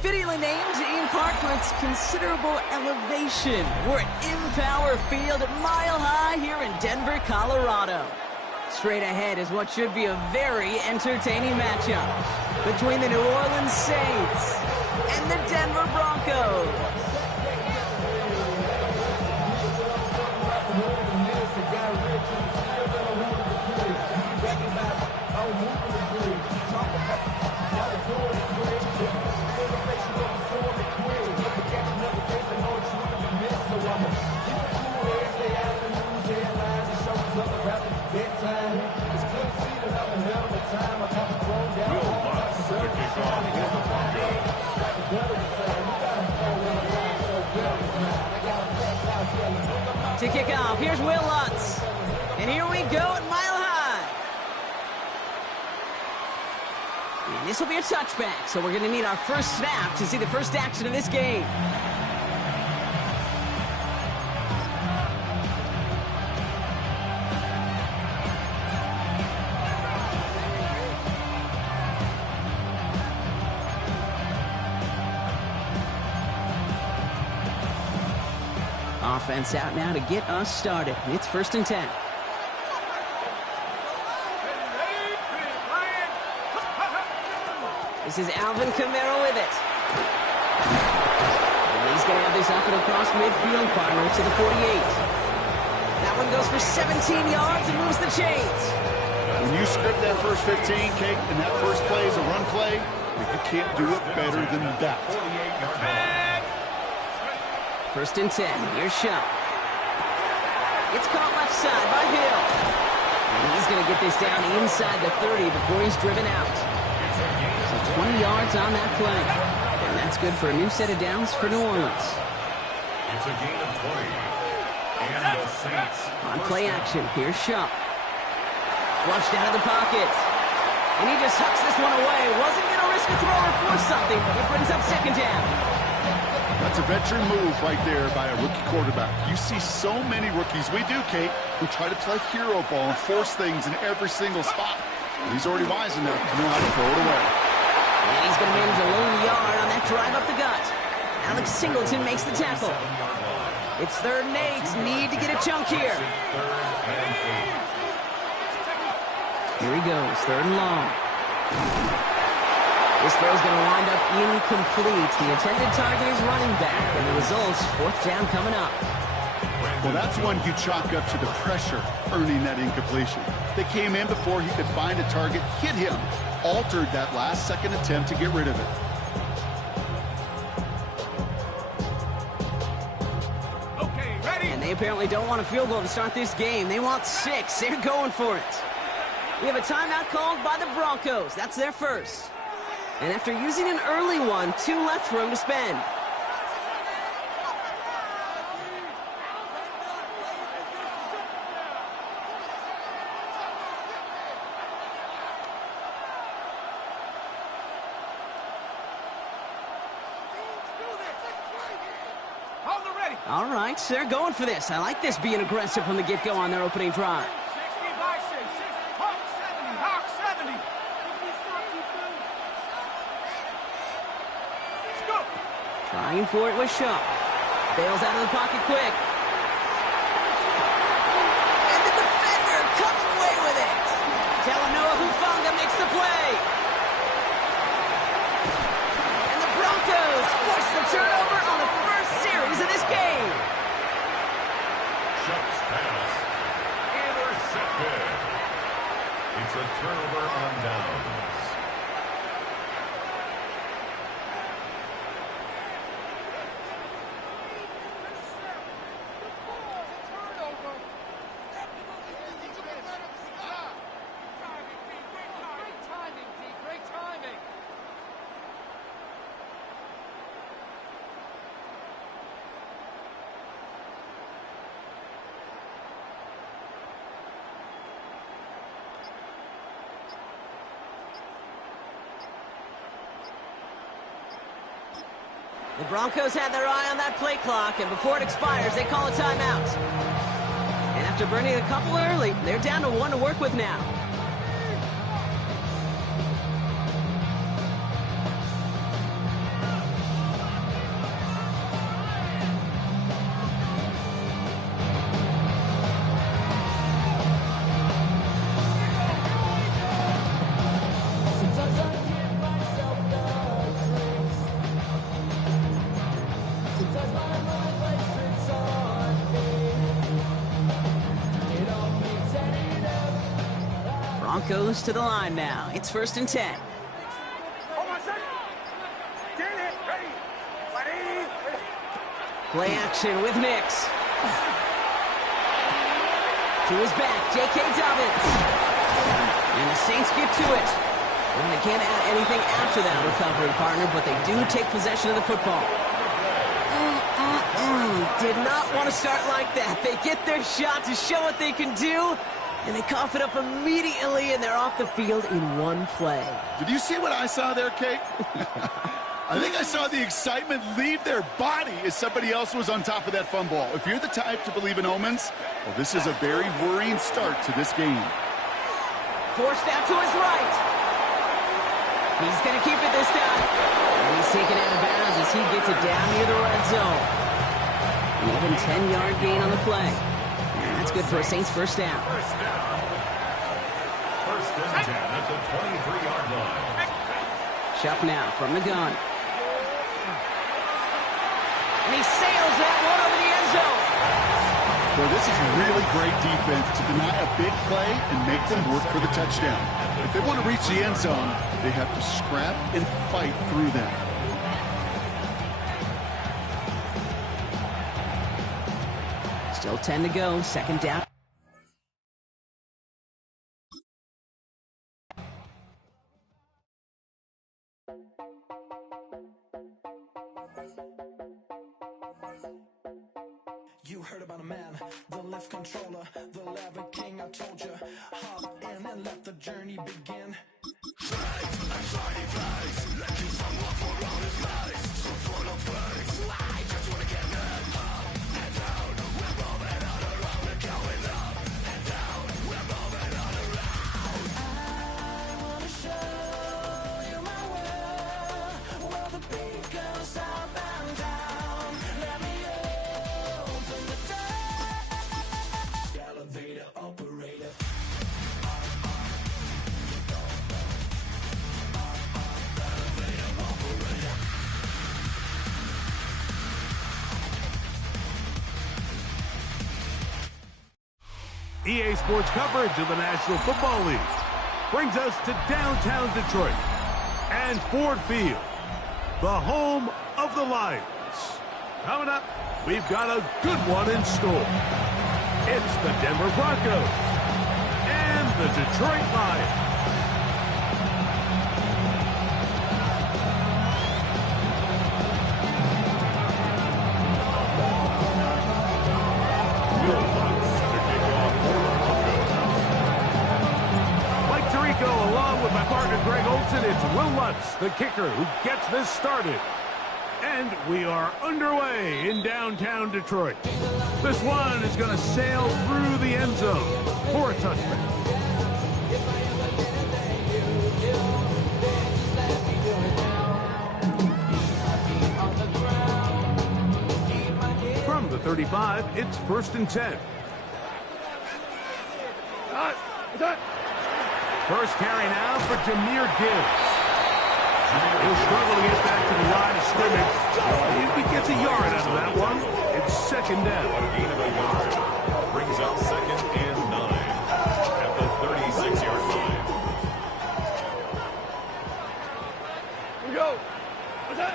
Fittingly named in part for its considerable elevation. We're at Empower Field at Mile High here in Denver, Colorado. Straight ahead is what should be a very entertaining matchup between the New Orleans Saints and the Denver Broncos. To kick off, here's Will Lutz. And here we go at Mile High. And this will be a touchback, so we're going to need our first snap to see the first action of this game. Offense out now to get us started. It's 1st and 10. This is Alvin Kamara with it. And he's going to have this up and across midfield, partner to the 48. That one goes for 17 yards and moves the chains. When you script that first 15, Kate, and that first play is a run play, you can't do it better than that. 1st and 10. Here's Shuck. It's caught left side by Hill. And he's going to get this down inside the 30 before he's driven out. So 20 yards on that play. And that's good for a new set of downs for New Orleans. It's a gain of 20. And the Saints. On play action, here's Shuck. Flushed out of the pocket. And he just hucks this one away. Wasn't going to risk a throw or force something. It brings up 2nd down. That's a veteran move right there by a rookie quarterback. You see so many rookies, we do, Kate, who try to play hero ball and force things in every single spot. He's already wise enough to know how to throw it away. And he's going to manage a lone yard on that drive up the gut. Alex Singleton makes the tackle. It's 3rd and 8. Need to get a chunk here. Here he goes, 3rd and long. This throw's going to wind up incomplete. The intended target is running back, and the result's 4th down coming up. Well, that's one you chalk up to the pressure earning that incompletion. They came in before he could find a target, hit him, altered that last-second attempt to get rid of it. Okay, ready? And they apparently don't want a field goal to start this game. They want 6. They're going for it. We have a timeout called by the Broncos. That's their first. And after using an early one, 2 left for him to spend. Hold it ready. All right, they're going for this. I like this being aggressive from the get-go on their opening drive. 60 by 6. Hawk 70. Hawk 70. Let's go. Trying for it with Shuck. Bails out of the pocket quick. And the defender comes away with it. Talanoa Hufanga makes the play. And the Broncos force the turnover on the first series of this game. Shuck's pass. Intercepted. It's a turnover on downs. The Broncos had their eye on that play clock, and before it expires, they call a timeout. And after burning a couple early, they're down to 1 to work with now. goes to the line now. It's 1st and 10. Play action with Nix. To his back, J.K. Dobbins. And the Saints get to it. And they can't add anything after that recovery, partner, but they do take possession of the football. Did not want to start like that. They get their shot to show what they can do, and they cough it up immediately, and they're off the field in one play. Did you see what I saw there, Kate? I think I saw the excitement leave their body as somebody else was on top of that fumble. If you're the type to believe in omens, well, this is a very worrying start to this game. Forced out to his right. He's going to keep it this time. And he's taken out of bounds as he gets it down near the red zone. An 10-yard gain on the play. And that's good for a Saints first down. First and 10 at the 23-yard line. Shuck now from the gun. And he sails that one over the end zone. Well, this is really great defense to deny a big play and make them work for the touchdown. If they want to reach the end zone, they have to scrap and fight through them. Still 10 to go, second down. You heard about a man, the lift controller, the lever king. I told you, hop in and let the journey begin. EA Sports coverage of the National Football League brings us to downtown Detroit and Ford Field, the home of the Lions. Coming up, we've got a good one in store. It's the Denver Broncos and the Detroit Lions. Along with my partner Greg Olson, it's Will Lutz, the kicker, who gets this started. And we are underway in downtown Detroit. This one is going to sail through the end zone for a touchback. From the 35, it's 1st and 10. First carry now for Jahmyr Gibbs. He'll struggle to get back to the line of scrimmage. If he gets a yard out of that one, it's second down. A gain of a yard brings up 2nd and 9 at the 36-yard line. Here we go. What's that?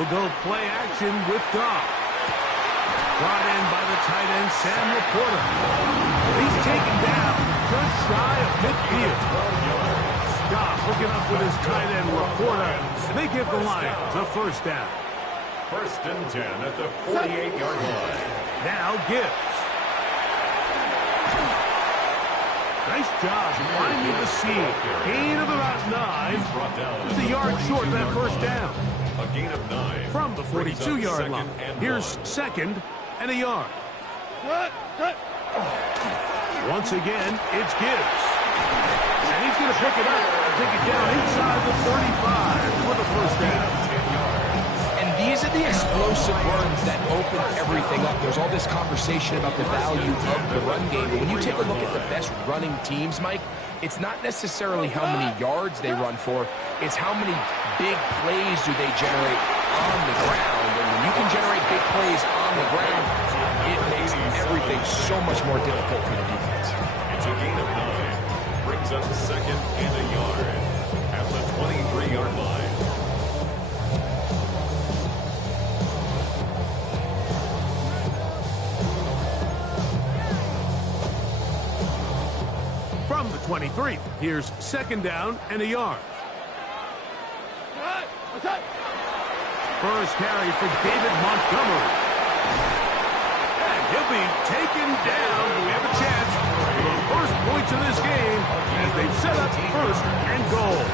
We'll go play action with Goff. Brought in by the tight end, Sam Laporta. He's taken down just shy of midfield. Goff looking up with his tight end, Laporta, and they give the Lions a first down. 1st and 10 at the 48-yard line. Now Gibbs. Nice job finding the seam. Gain of about 9. Just a yard short of that first down. A gain of 9. From the 42-yard line. Here's 2nd and a yard. Once again, it's Gibbs. And he's going to pick it up and take it down inside the 35 for the first down. And these are the explosive runs that open everything up. There's all this conversation about the value of the run game. But when you take a look at the best running teams, Mike, it's not necessarily how many yards they run for. It's how many big plays do they generate on the ground. And when you can generate big plays on the ground, it makes everything so much more difficult for the defense. It's a gain of 9. brings up 2nd and a yard at the 23-yard line. From the 23, here's 2nd down and a yard. First carry for David Montgomery. And he'll be taken down. We have a chance for the first points of this game as they've set up 1st and goal.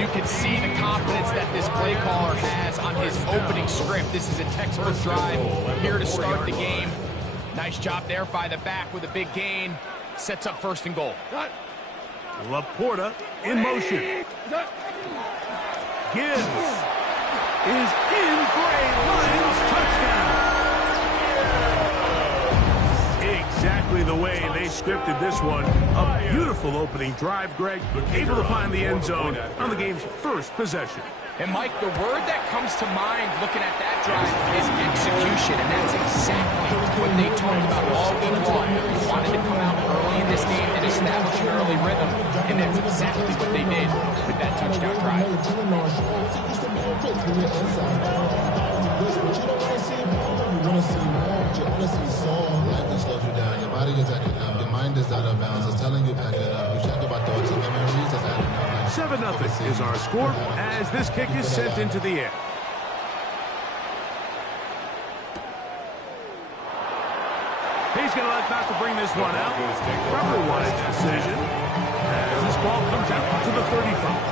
You can see the confidence that this play caller has on his opening script. This is a textbook drive here to start the game. Nice job there by the back with a big gain. Sets up 1st and goal. Laporta in motion. Gibbs is in for a Lions touchdown. Exactly the way they scripted this one. A beautiful opening drive, Greg. Able to find the end zone on the game's 1st possession. And Mike, the word that comes to mind looking at that drive is execution, and that's exactly what they talked about all week long. They wanted to come out early in this game and establish an early rhythm, and that's exactly what they did with that touchdown drive. Your body is acting up. Your mind is out of bounds. It's telling you pack it up. You check about thoughts and memories. That's adding up. 7-0 is our score as this kick is sent into the air. He's going to elect not to bring this one out. Probably wise decision as this ball comes out to the 35.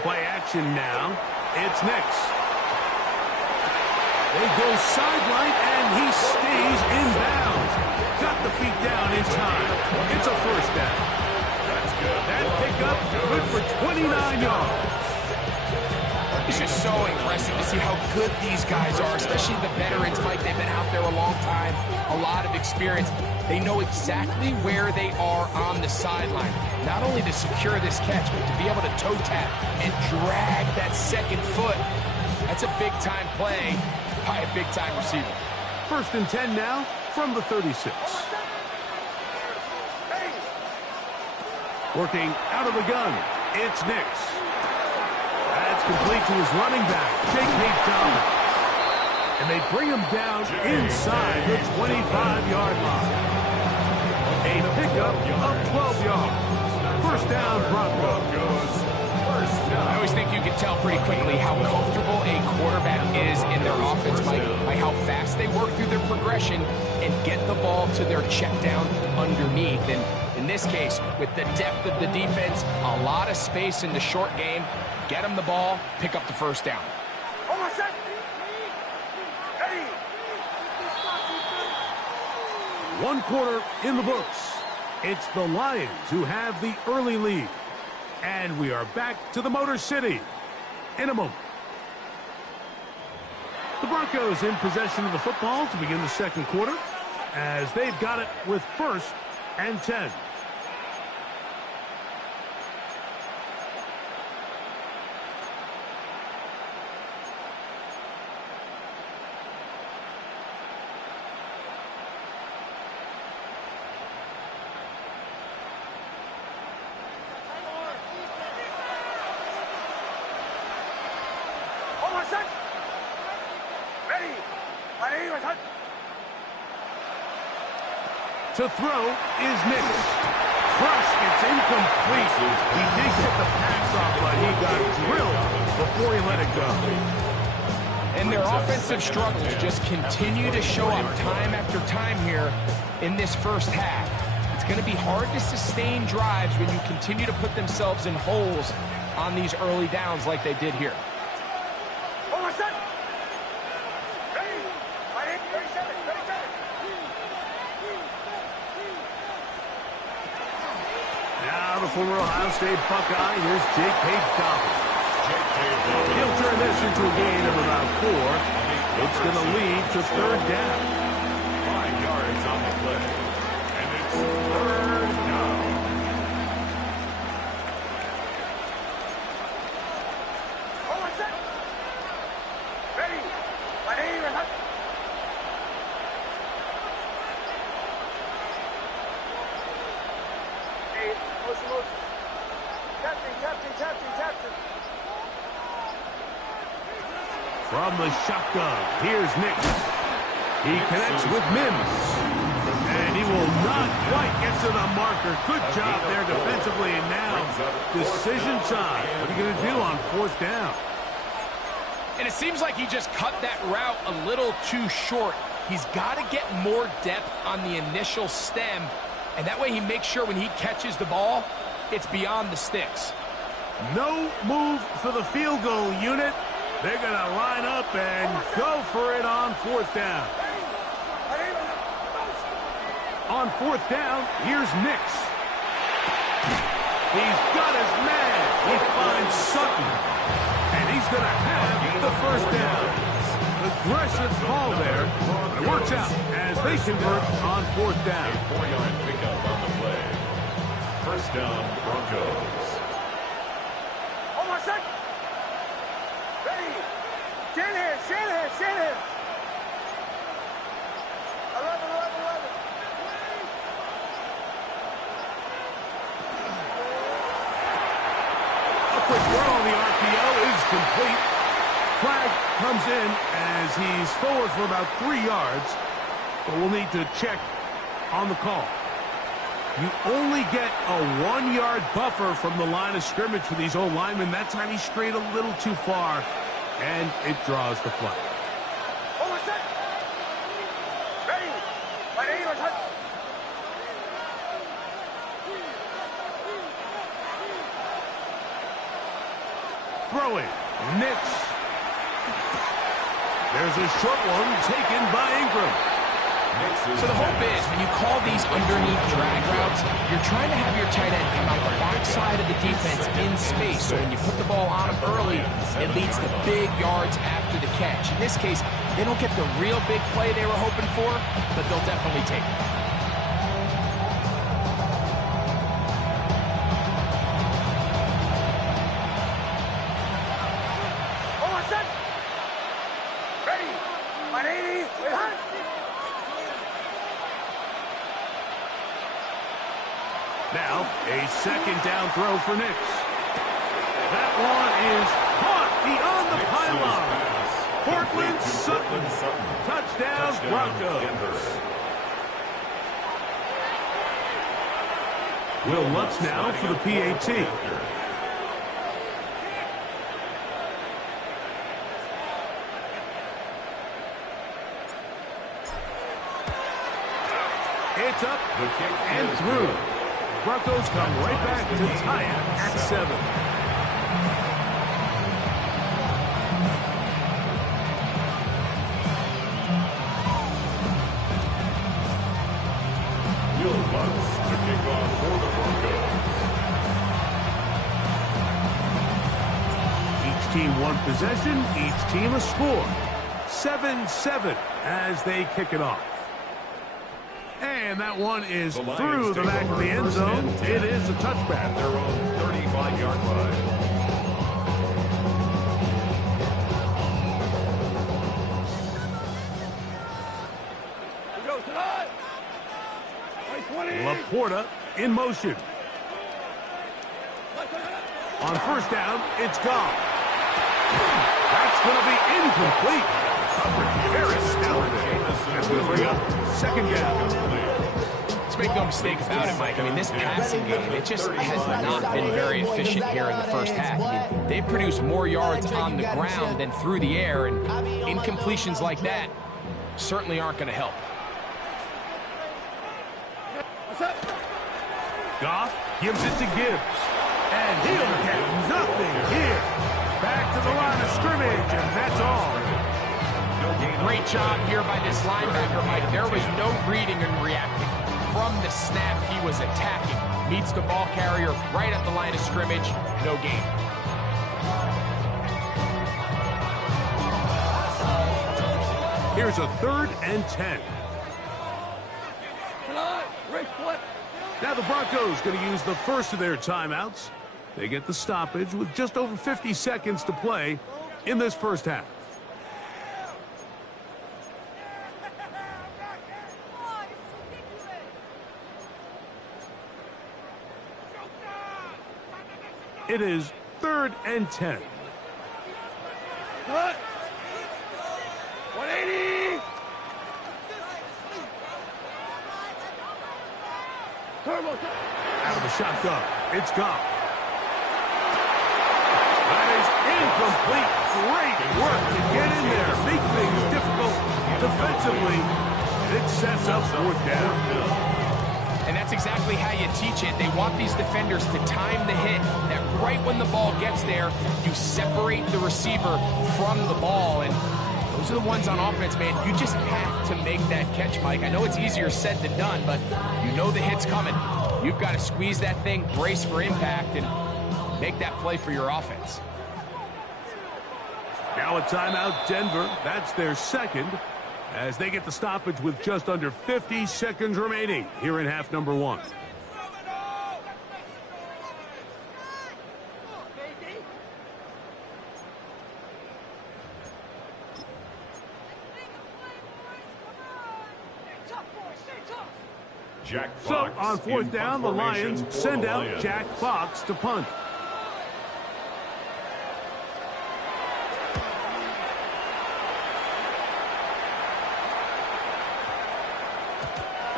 Play action now. It's Nix. They go sideline, and he stays in bounds. Got the feet down in time. It's a 1st down. That's good. That pickup good for 29 yards. It's just so impressive to see how good these guys are, especially the veterans, Mike. They've been out there a long time, a lot of experience. They know exactly where they are on the sideline, not only to secure this catch, but to be able to toe tap and drag that 2nd foot. That's a big-time play by a big-time receiver. 1st and 10 now from the 36. Working out of the gun, it's Nix. That's complete to his running back, J.K. Dobbins. And they bring him down inside the 25-yard line. A pickup of 12 yards. 1st down, Broncos. I always think you can tell pretty quickly how comfortable a quarterback is in their offense, Mike, by how fast they work through their progression and get the ball to their check down underneath. And in this case, with the depth of the defense, a lot of space in the short game, get them the ball, pick up the 1st down. 1 quarter in the books. It's the Lions who have the early lead. And we are back to the Motor City in a moment. The Broncos in possession of the football to begin the 2nd quarter as they've got it with 1st and 10. To throw is Nix. Cross, it's incomplete. He did get the pass off, but he got drilled before he let it go. And their offensive struggles just continue to show up time after time here in this 1st half. It's going to be hard to sustain drives when you continue to put themselves in holes on these early downs like they did here. now, the former Ohio State Buckeye. Here's Jake Page-Dobbins. He'll turn this into a gain of about 4. It's going to lead to third down. 5 yards on the play. And it's third down. Ready. Hey, motion. Captain. From the shotgun, here's Nick. He connects with Mims. And he will not quite get to the marker. Good job there defensively. And now, decision time. What are you going to do on 4th down? And it seems like he just cut that route a little too short. He's got to get more depth on the initial stem. And that way he makes sure when he catches the ball, it's beyond the sticks. No move for the field goal unit. They're going to line up and go for it on 4th down. On 4th down, here's Nix. He's got his man. He finds Sutton. And he's going to have the first down. Aggressive call there. It works out as they convert on 4th down. A 4-yard pickup on the play. First down, Broncos. Hold on a sec. Ready. Shanahan. 11. A quick throw on the RPO is complete. Flag comes in as he's forward for about 3 yards. But we'll need to check on the call. You only get a 1-yard buffer from the line of scrimmage for these old linemen. That time he strayed a little too far, and it draws the flag. Hold on a sec. Ready. Throwing. Nix. There's a short one taken by Ingram. So the hope is when you call these underneath drag routes, you're trying to have your tight end come out the backside of the defense in space. So when you put the ball on him early, it leads to big yards after the catch. In this case, they don't get the real big play they were hoping for, but they'll definitely take it. Hold on a sec. Ready. 180. Now, a second down throw for Nix. That one is caught beyond the pylon. Cortland Sutton. Touchdown, Broncos. Will Lutz now for the PAT. It's up and through. Broncos come right back to tie it at 7. Will Lutz to kick off for the Broncos. Each team one possession, each team a score. 7-7 as they kick it off. And that one is through the back of the end zone. It is a touchback. Their own 35-yard line. Laporta in motion. On first down, it's Goff. That's going to be incomplete. Harris That's going to bring up second down. Let's make no mistake about it, Mike. I mean, this passing game, it just has not been very efficient here in the first half. I mean, they've produced more yards on the ground than through the air, and incompletions like that certainly aren't going to help. Goff gives it to Gibbs. And he'll get nothing here. Back to the line of scrimmage, and that's all. Great job here by this linebacker, Mike. There was no reading and reacting. From the snap, he was attacking meets the ball carrier right at the line of scrimmage, no gain. Here's a 3rd and 10. Now the Broncos going to use the first of their timeouts. They get the stoppage with just over 50 seconds to play in this first half. It is 3rd and 10. 180! Turbo. Out of the shotgun, it's Goff. That is incomplete. Great work to get in there, make things difficult defensively. It sets up 4th down. And that's exactly how you teach it. They want these defenders to time the hit, that right when the ball gets there, you separate the receiver from the ball. And those are the ones on offense, man. You just have to make that catch, Mike. I know it's easier said than done, but you know the hit's coming. You've got to squeeze that thing, brace for impact, and make that play for your offense. Now a timeout, Denver. That's their second, as they get the stoppage with just under 50 seconds remaining here in half number 1. Jack So Fox on 4th in down, the punt Lions formation for send the out Lions. Jack Fox to punt.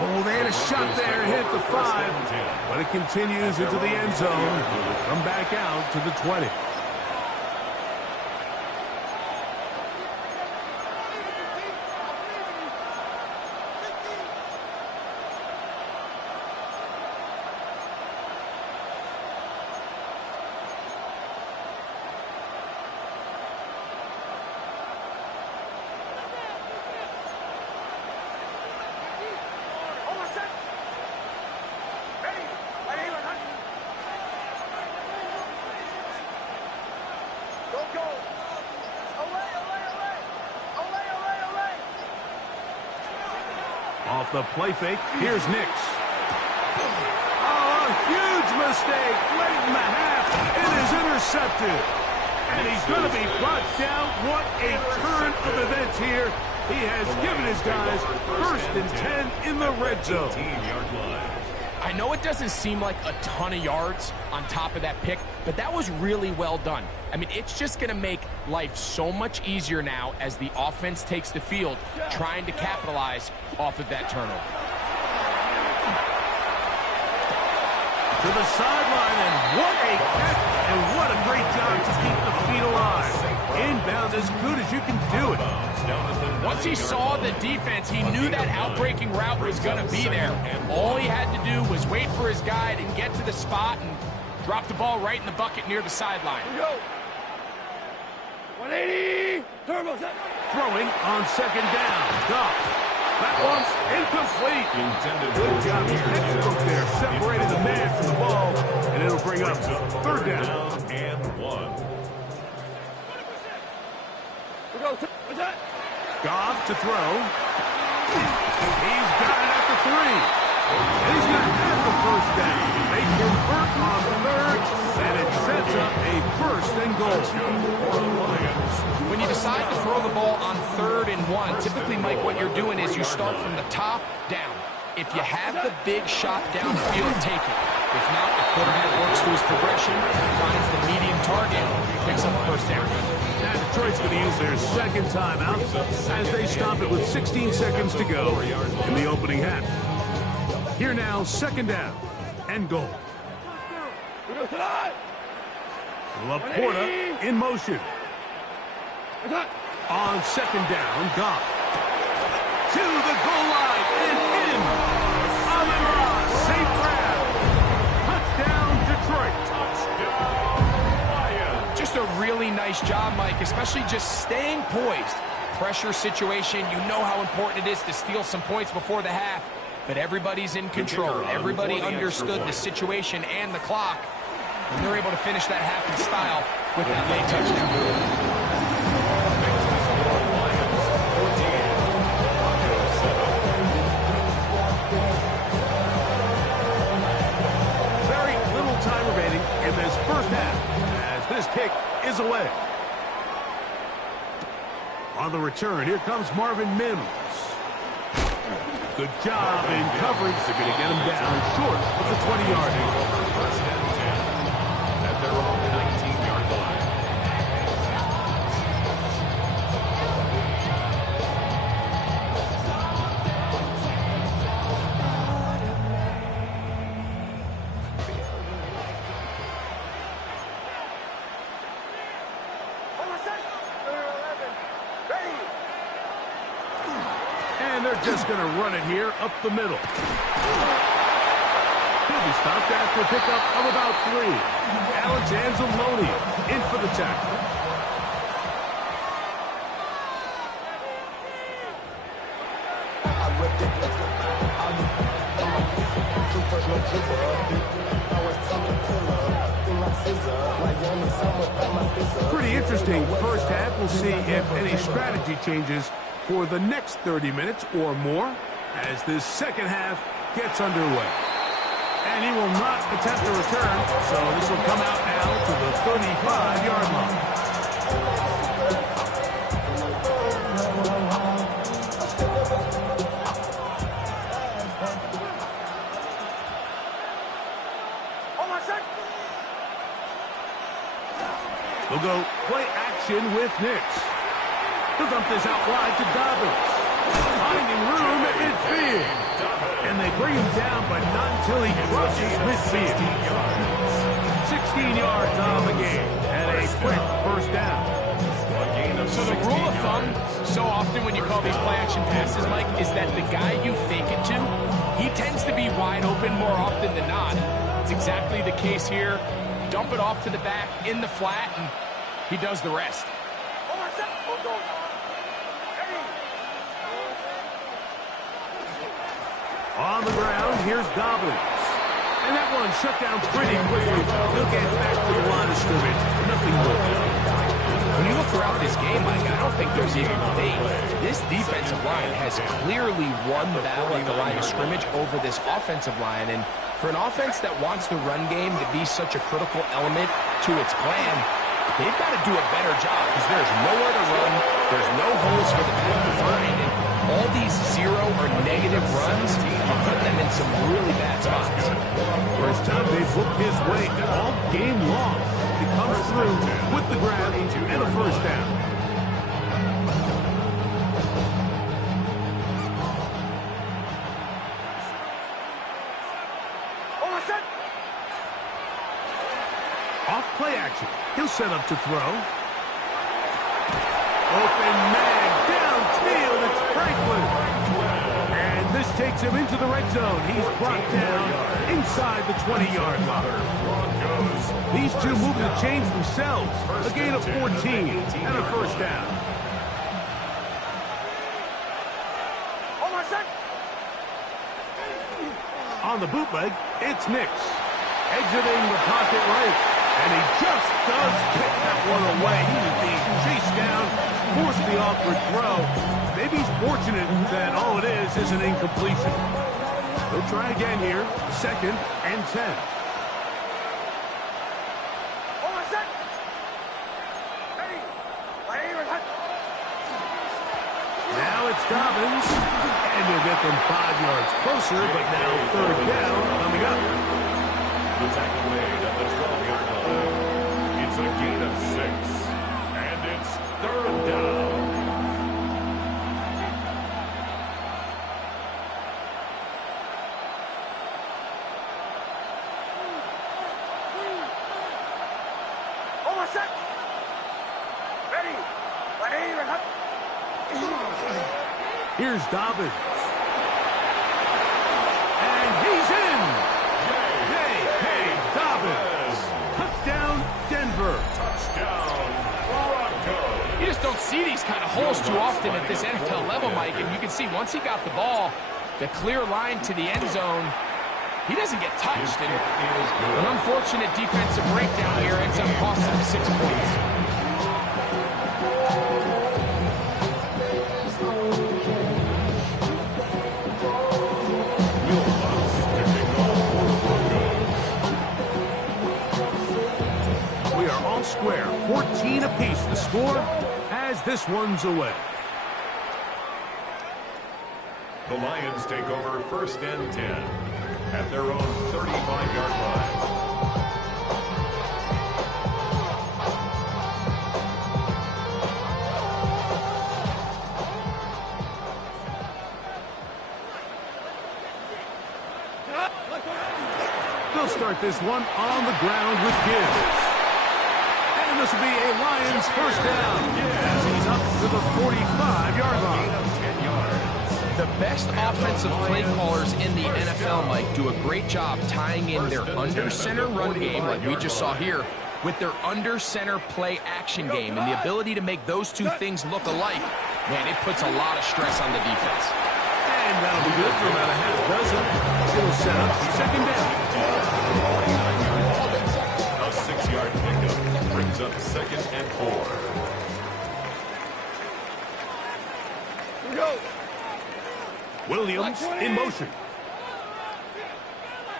Oh, they had a shot there, hit the 5, but it continues into the end zone. Come back out to the 20. Off the play fake, here's Nix. Oh, a huge mistake late in the half. It is intercepted. And he's going to be brought down. What a turn of events here. He has given his guys 1st and 10 in the red zone. I know it doesn't seem like a ton of yards on top of that pick, but that was really well done. I mean, it's just going to make life so much easier now as the offense takes the field, trying to capitalize off of that turnover. To the sideline, and what a catch, and what a great job to keep the feet alive. Inbound as good as you can do it. Once he saw the defense, he knew that outbreaking route was going to be there. All he had to do was wait for his guy to get to the spot and drop the ball right in the bucket near the sideline. 180! Turbo set! Throwing on 2nd down. Goff. That one's incomplete. Good job. Textbook there. Separated the man from the ball, and it'll bring up 3rd down. And 1. What's that? Goff to throw. He's got it at the 3. And he's going to have the 1st down. They convert on 3rd, and it sets up a 1st and goal. When you decide to throw the ball on 3rd and 1, typically, Mike, what you're doing is you start from the top down. If you have the big shot downfield, take it. If not, the quarterback works through his progression, finds the medium target, picks up the 1st down. Now Detroit's going to use their 2nd timeout as they stop it with 16 seconds to go in the opening half. Here now, 2nd down and goal. Laporta in motion. On 2nd down, Goff. To the goal line and in. Amon-Ra, safe grab. Touchdown, Detroit. Just a really nice job, Mike, especially just staying poised. Pressure situation, you know how important it is to steal some points before the half. but everybody's in control. Everybody understood the situation and the clock, and they're able to finish that half in style with that late touchdown. In this first half, as this kick is away. On the return, here comes Marvin Mims. Good job in coverage. They're going to get him down short of the 20-yard line. First and 10 at their own 19-yard line. And they're just going to run it here up the middle. He'll be stopped after a pickup of about 3. Alex Anzalone in for the tackle. Pretty interesting first half. We'll see if any strategy changes for the next 30 minutes or more as this second half gets underway. And he will not attempt a return, so this will come out now to the 35-yard line. We'll go play action with Nix. He'll dump this out wide to Dobbins. Finding room at midfield. And they bring him down, but not until he crosses midfield. 16 yards on the game. And a quick first down. So the rule of thumb, so often when you call these play-action passes, Mike, is that the guy you fake it to, he tends to be wide open more often than not. It's exactly the case here. Dump it off to the back in the flat, and he does the rest. On the ground, here's Dobbins. And that one shut down pretty quickly. He'll get back to the line of scrimmage. Nothing more. When you look throughout this game, Mike, I don't think there's even a debate. This defensive line has clearly won the battle at the line of scrimmage over this offensive line. And for an offense that wants the run game to be such a critical element to its plan, they've got to do a better job because there's nowhere to run. There's no holes for the back to find. And all these zero or negative runs are putting them in some really bad spots. First time they've looked his way all game long. He comes through with the grab and a first down. Off play action. He'll set up to throw. Open man downfield. It's Franklin. And this takes him into the red zone. He's brought down inside the 20-yard line. These two moving the chains themselves. A gain of 14 and a first down. On the bootleg, it's Nix. Exiting the pocket right. And he just does kick that one away. He was being chased down, forced the awkward throw. Maybe he's fortunate that all it is an incompletion. They'll try again here. 2nd and 10. Now it's Dobbins. And he'll get them 5 yards closer, but now 3rd down coming up. The tackle made at the 12-yard line. It's a gain of 6. And it's 3rd down. Here's Dobbins. And he's in. Hey, Dobbins. Touchdown, Denver. Touchdown, Broncos. You just don't see these kind of holes too often at this NFL level, Mike. And you can see once he got the ball, The clear line to the end zone. He doesn't get touched. And an unfortunate defensive breakdown here ends up costing him 6 points. We are all square. 14 apiece the score as this one's away. The Lions take over 1st and 10 at their own 35-yard line. They'll start this one on the ground with Gibbs. And this will be a Lions first down as he's up to the 45-yard line. The best offensive play callers in the NFL, Mike, do a great job tying in their under-center run game, like we just saw here, with their under-center play action game. And the ability to make those two things look alike, man, it puts a lot of stress on the defense. And that'll be good for about a half dozen. It'll set up second down. A 6-yard pickup brings up 2nd and 4. Here we go. Williams in motion.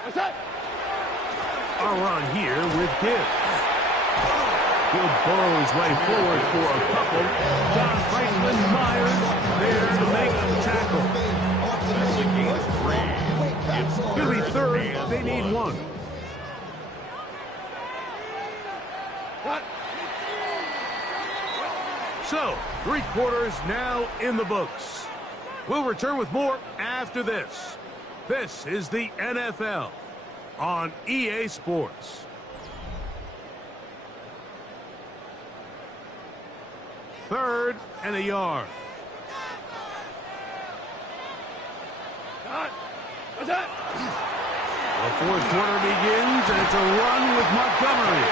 What's that? A run here with Gibbs. He'll burrow his way forward for a couple. John Franklin Myers there to make the tackle. That's a gain of 3. It's It'll be third. They need 1. So, 3 quarters now in the books. We'll return with more after this. This is the NFL on EA Sports. Third and a yard. What's that? The fourth quarter begins, and it's a run with Montgomery.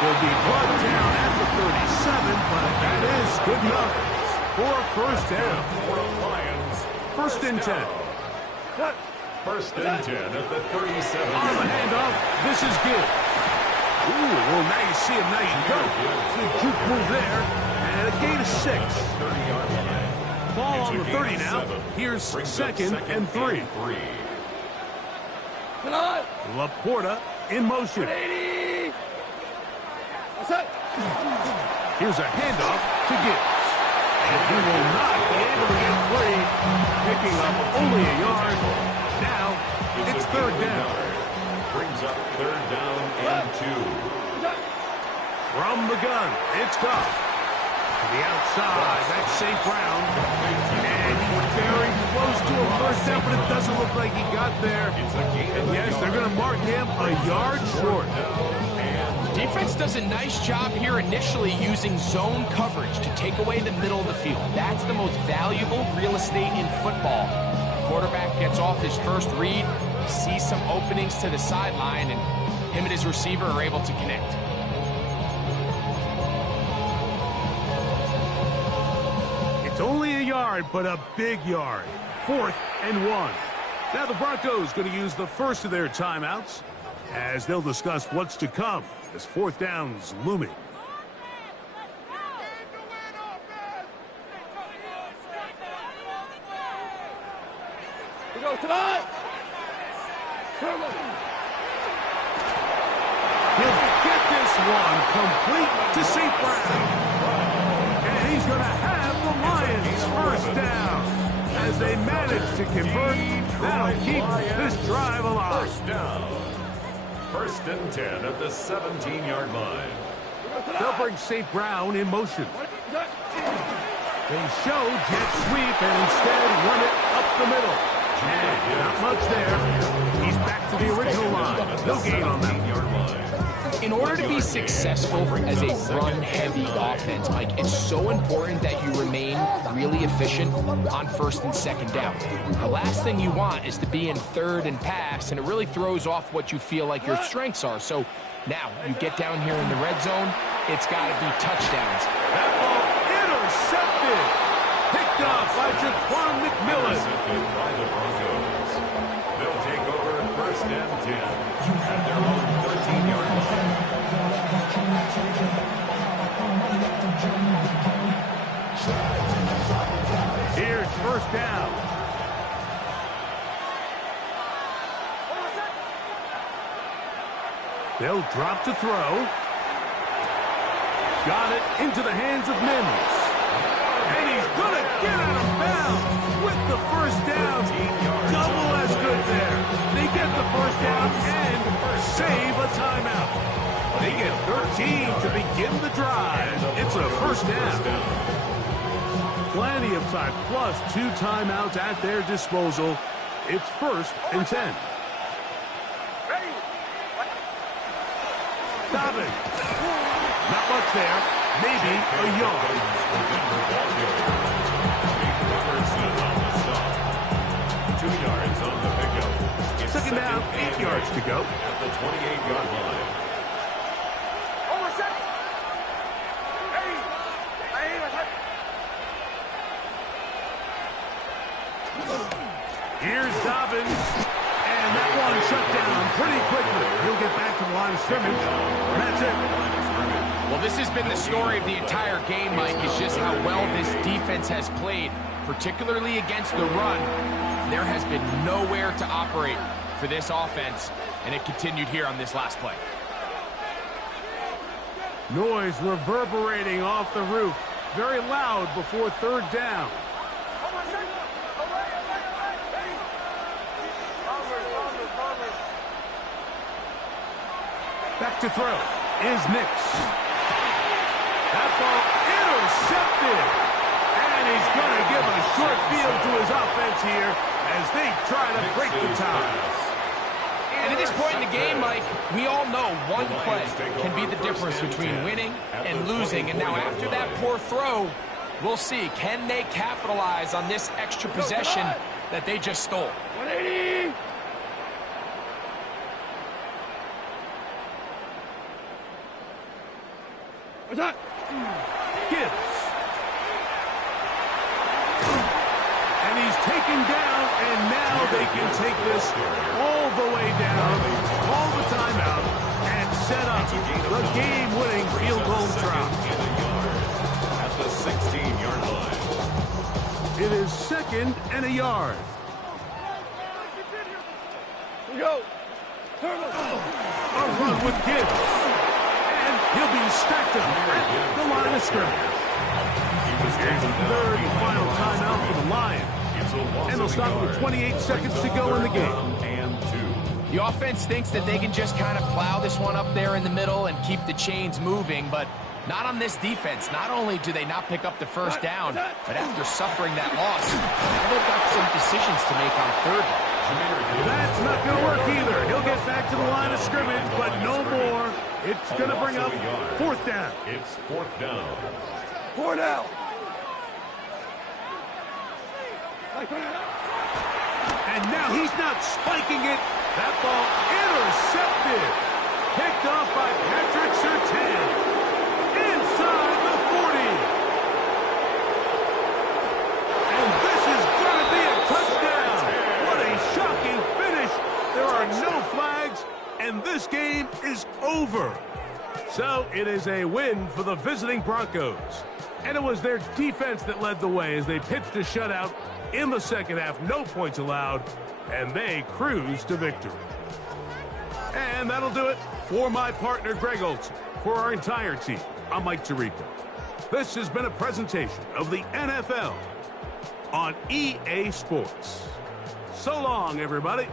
He'll be brought down at the 37, but that is good enough for a first down. For the Lions. 1st and 10. 1st and 10 at the 37. On the handoff, this is Gibbs. Ooh, well, now you see him, now you don't. Good juke move there, and a gain of 6. 30-yard line. Ball on the 30 now. Here's 2nd and 3. Laporta in motion. 80. What's that? Here's a handoff to Gibbs. And he will not be able to get free, picking up only a yard. Now, it's 3rd down. Brings up 3rd down and 2. From the gun, it's Goff. To the outside, that's St. Brown. And he's very close to a first down, but it doesn't look like he got there. And yes, they're going to mark him a yard short. Defense does a nice job here initially using zone coverage to take away the middle of the field. That's the most valuable real estate in football. Quarterback gets off his first read, sees some openings to the sideline, and him and his receiver are able to connect. It's only a yard, but a big yard. 4th and 1. Now the Broncos going to use the first of their timeouts as they'll discuss what's to come as 4th down's looming. We go tonight. He'll get this one complete to St. Brown. And he's going to have the Lions first down. As they manage to convert, that'll keep this drive alive. First down. 1st and 10 at the 17-yard line. They'll bring St. Brown in motion. They show jet sweep and instead run it up the middle. And not much there. He's back to the original line. No gain on that. In order to be successful as a run-heavy offense, Mike, it's so important that you remain really efficient on 1st and 2nd down. The last thing you want is to be in 3rd and pass, and it really throws off what you feel like your strengths are. So now you get down here in the red zone, it's got to be touchdowns. That ball intercepted. Picked off by Jaquan McMillan. Intercepted by the Broncos. They'll take over first and 10 at their own 13-yard line. Here's first down. They'll drop to throw. Got it into the hands of Mims. And he's going to get out of bounds with the first down. Double as good there. They get the first down and save a timeout. They get 13 to begin the drive. It's a first down. Plenty of time, plus 2 timeouts at their disposal. It's first and 10. Dobbins. Not much there. Maybe a yard. Robertson on the stop. 2 yards on the pickup. It's Second down, 8 yards to go. At the 28-yard line. Here's Dobbins, and that one shut down pretty quickly. He'll get back to the line of scrimmage, and that's it. Well, this has been the story of the entire game, Mike, is just how well this defense has played, particularly against the run. There has been nowhere to operate for this offense, and it continued here on this last play. Noise reverberating off the roof, very loud before third down. Back to throw is Nix. That ball intercepted. And he's going to give a short field to his offense here as they try to break the tie. And at this point in the game, Mike, we all know one play can be the difference between winning and losing. And now after that poor throw, we'll see. Can they capitalize on this extra possession that they just stole? 180! What's that? Gibbs. And he's taken down, and now they can take this all the way down, call the timeout, and set up the game-winning field goal try. At the 16-yard line. It is second and a yard. Here we go. A run with Gibbs. And he'll be stacked up at the line of scrimmage. Here's the third and final timeout for the Lions. And they'll stop with 28 seconds to go in the game. The offense thinks that they can just kind of plow this one up there in the middle and keep the chains moving, but not on this defense. Not only do they not pick up the first down, but after suffering that loss, now they've got some decisions to make on third down. That's not going to work either. He'll get back to the line of scrimmage, but no more. It's going to bring up fourth down. It's fourth down. 4 down. And now he's not spiking it. That ball intercepted. Picked off by Patrick Surtain. Inside the 40. And this is going to be a touchdown. What a shocking finish. There are no flags, and this game is over. So it is a win for the visiting Broncos. And it was their defense that led the way as they pitched a shutout in the second half. No points allowed, and they cruised to victory. And that'll do it for my partner, Greg Olson. For our entire team, I'm Mike Tirico. This has been a presentation of the NFL on EA Sports. So long, everybody.